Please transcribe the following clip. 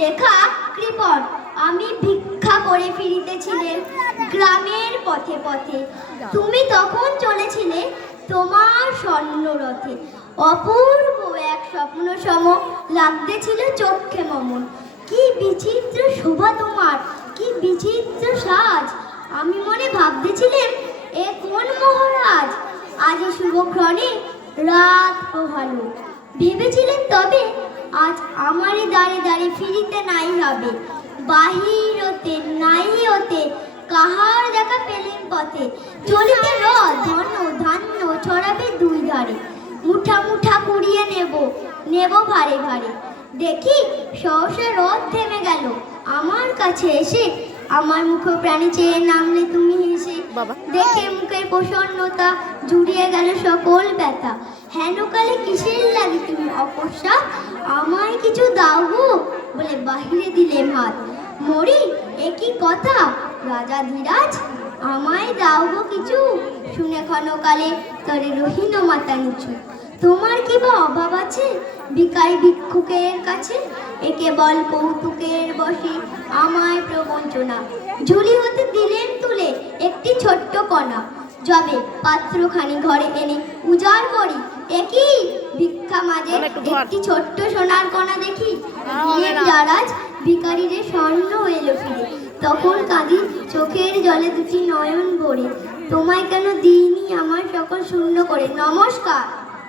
লেখা কৃপণ। আমি ভিক্ষা করে ফিরিতেছিলেন গ্রামের পথে পথে, তুমি তখন চলেছিলে তোমার স্বর্ণরথে। অপূর্ব এক স্বপ্ন সম লাগতেছিল চক্ষে মমন। কি বিচিত্র শোভা তোমার, কি বিচিত্র সাজ। আমি মনে ভাবতেছিলাম, এ কোন মহারাজ, আজ শুভক্ষণে রাত পোহালো। ভেবেছিলেন তবে আজ আমারই দাঁড়ে দাঁড়ে ফিরিতে নাই হবে। বাহির হতে নাই হতে কাহার দেখা পেলেন পথে। চলিতে রথ ধন ধান্য ছড়াবে দুই ধারে। মুঠা মুঠা কুড়িয়ে নেব নেব ভারে ভারে। দেখি সহসা রথ থেমে গেল আমার কাছে এসে। আমার মুখ প্রাণী চেয়ে নামলে তুমি হেসে। দেখে মুখের প্রসন্নতা জুড়িয়ে গেল সকল ব্যথা। হেনকালে কিসের লাগে তুমি অপসা, আমায় কিছু দাও গো বলে বাহিরে দিলে হাত। মরি একই কথা রাজা ধীরাজ, আমায় দাও গো কিছু। শুনে ক্ষণকালে তরে রহিল মাতা নিচু। তোমার কি বা অভাব আছে ভিখারি ভিক্ষুকের কাছে? একে বল কৌতুকের বসে আমায় প্রবঞ্চনা। ঝুলি হতে দিলেন তুলে একটি ছোট্ট কণা। যবে পাত্রখানি ঘরে এনে উজাড় করি, একই ভিক্ষা মাঝে একটি ছোট্ট সোনার কণা দেখি। মহারাজ ভিখারিরে স্বর্ণ এলো ফিরে। তখন কাঁদি চোখের জলে দুটি নয়ন ভরে। তোমায় কেন দিইনি আমার সকল শূন্য করে। নমস্কার।